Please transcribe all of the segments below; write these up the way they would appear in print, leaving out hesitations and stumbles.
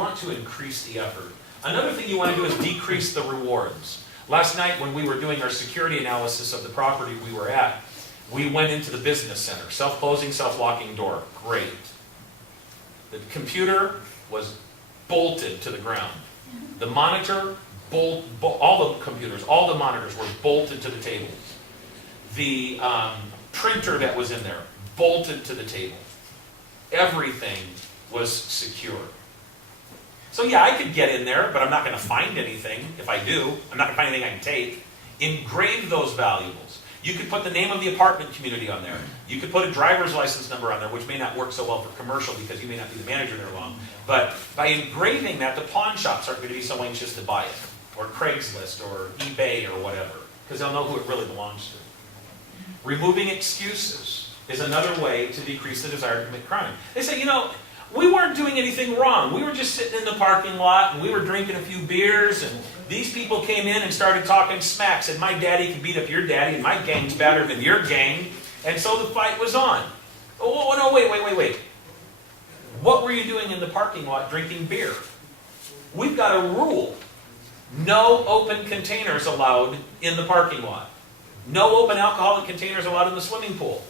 want to increase the effort. Another thing you want to do is decrease the rewards. Last night when we were doing our security analysis of the property we were at, we went into the business center. Self-closing, self-locking door. Great. The computer was bolted to the ground. The monitor, all the computers, all the monitors were bolted to the tables. The printer that was in there, bolted to the table. Everything was secure. So yeah, I could get in there, but I'm not going to find anything. If I do, I'm not going to find anything I can take. Engrave those valuables. You could put the name of the apartment community on there. You could put a driver's license number on there, which may not work so well for commercial because you may not be the manager there long. But by engraving that, the pawn shops aren't going to be so anxious to buy it, or Craigslist, or eBay, or whatever, because they'll know who it really belongs to. Removing excuses is another way to decrease the desire to commit crime. They say, you know, we weren't doing anything wrong. We were just sitting in the parking lot and we were drinking a few beers and these people came in and started talking smack. Said, my daddy can beat up your daddy and my gang's better than your gang. And so the fight was on. Oh, no, wait. What were you doing in the parking lot drinking beer? We've got a rule. No open containers allowed in the parking lot. No open alcoholic containers allowed in the swimming pool.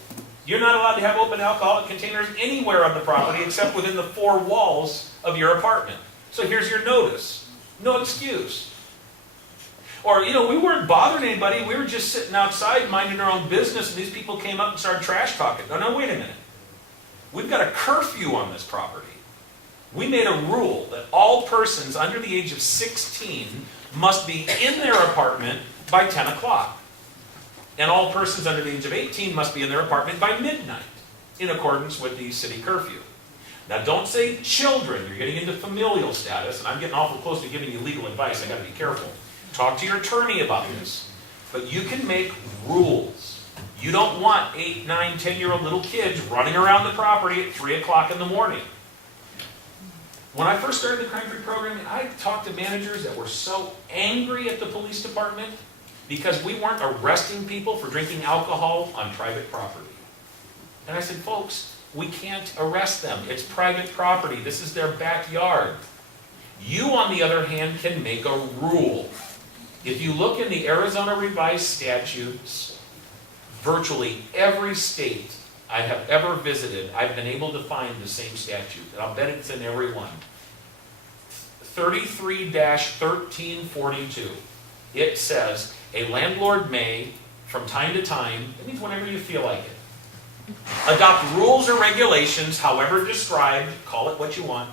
You're not allowed to have open alcoholic containers anywhere on the property except within the four walls of your apartment. So here's your notice. No excuse. Or, you know, we weren't bothering anybody. We were just sitting outside minding our own business and these people came up and started trash talking. No, wait a minute. We've got a curfew on this property. We made a rule that all persons under the age of 16 must be in their apartment by 10 o'clock. And all persons under the age of 18 must be in their apartment by midnight, in accordance with the city curfew. Now don't say children, you're getting into familial status, and I'm getting awful close to giving you legal advice, I gotta be careful. Talk to your attorney about this. But you can make rules. You don't want 8, 9, 10-year-old little kids running around the property at 3 o'clock in the morning. When I first started the crime-free program, I talked to managers that were so angry at the police department because we weren't arresting people for drinking alcohol on private property. And I said, folks, we can't arrest them. It's private property. This is their backyard. You, on the other hand, can make a rule. If you look in the Arizona Revised Statutes, virtually every state I have ever visited, I've been able to find the same statute. And I'll bet it's in every one. 33-1342. It says, a landlord may, from time to time, it means whenever you feel like it, adopt rules or regulations, however described, call it what you want,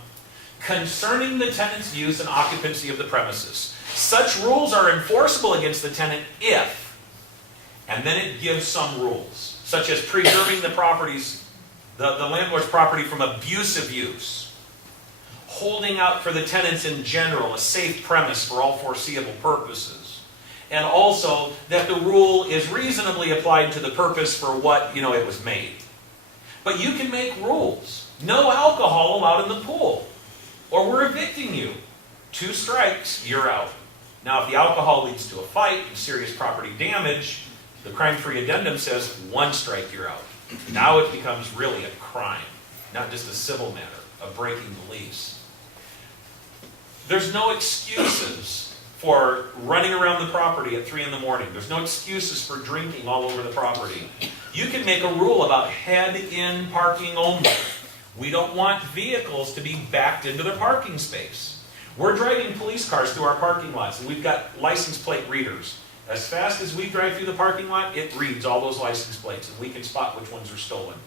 concerning the tenant's use and occupancy of the premises. Such rules are enforceable against the tenant if, and then it gives some rules, such as preserving the landlord's property from abusive use, holding out for the tenants in general a safe premise for all foreseeable purposes, and also that the rule is reasonably applied to the purpose for what, it was made. But you can make rules. No alcohol allowed in the pool, or we're evicting you. 2 strikes, you're out. Now, if the alcohol leads to a fight and serious property damage, the crime-free addendum says 1 strike, you're out. Now it becomes really a crime, not just a civil matter of breaking the lease. There's no excuses for running around the property at 3 in the morning. There's no excuses for drinking all over the property. You can make a rule about head-in parking only. We don't want vehicles to be backed into the parking space. We're driving police cars through our parking lots, and we've got license plate readers. As fast as we drive through the parking lot, it reads all those license plates, and we can spot which ones are stolen.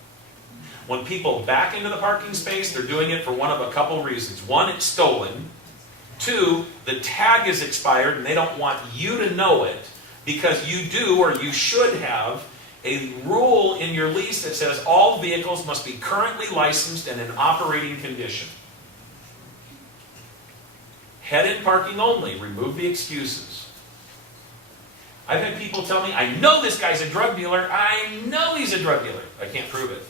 When people back into the parking space, they're doing it for one of a couple reasons. 1, it's stolen. 2, the tag is expired and they don't want you to know it because you do or you should have a rule in your lease that says all vehicles must be currently licensed and in operating condition. Head-in parking only. Remove the excuses. I've had people tell me, I know this guy's a drug dealer. I know he's a drug dealer. I can't prove it.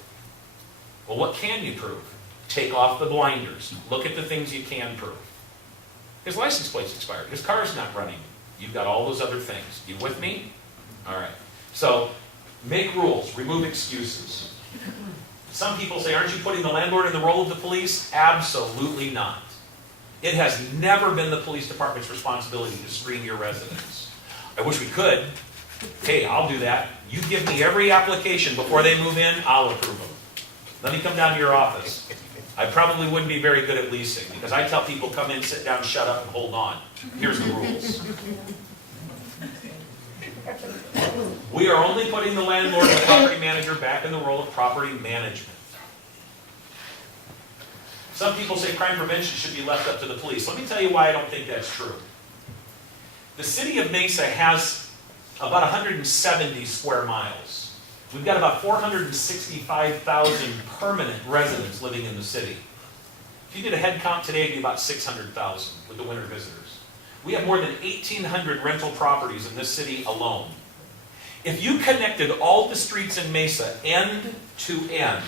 Well, what can you prove? Take off the blinders. Look at the things you can prove. His license plate's expired. His car's not running. You've got all those other things. You with me? All right. So, make rules. Remove excuses. Some people say, aren't you putting the landlord in the role of the police? Absolutely not. It has never been the police department's responsibility to screen your residents. I wish we could. Hey, I'll do that. You give me every application before they move in, I'll approve them. Let me come down to your office. I probably wouldn't be very good at leasing, because I tell people, come in, sit down, shut up, and hold on. Here's the rules. We are only putting the landlord and the property manager back in the role of property management. Some people say crime prevention should be left up to the police. Let me tell you why I don't think that's true. The city of Mesa has about 170 square miles. We've got about 465,000 permanent residents living in the city. If you did a head count today, it'd be about 600,000 with the winter visitors. We have more than 1,800 rental properties in this city alone. If you connected all the streets in Mesa end to end,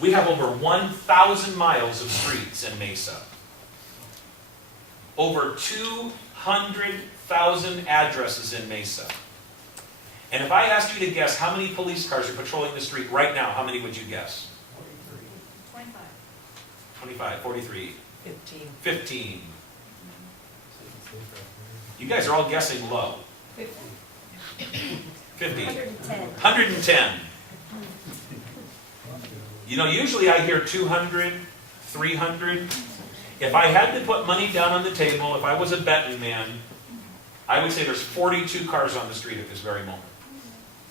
we have over 1,000 miles of streets in Mesa. Over 200,000 addresses in Mesa. And if I asked you to guess how many police cars are patrolling the street right now, how many would you guess? 25. 25, 43, 15. 15. You guys are all guessing low. 50. 110. You know, usually I hear 200, 300. If I had to put money down on the table, if I was a betting man, I would say there's 42 cars on the street at this very moment.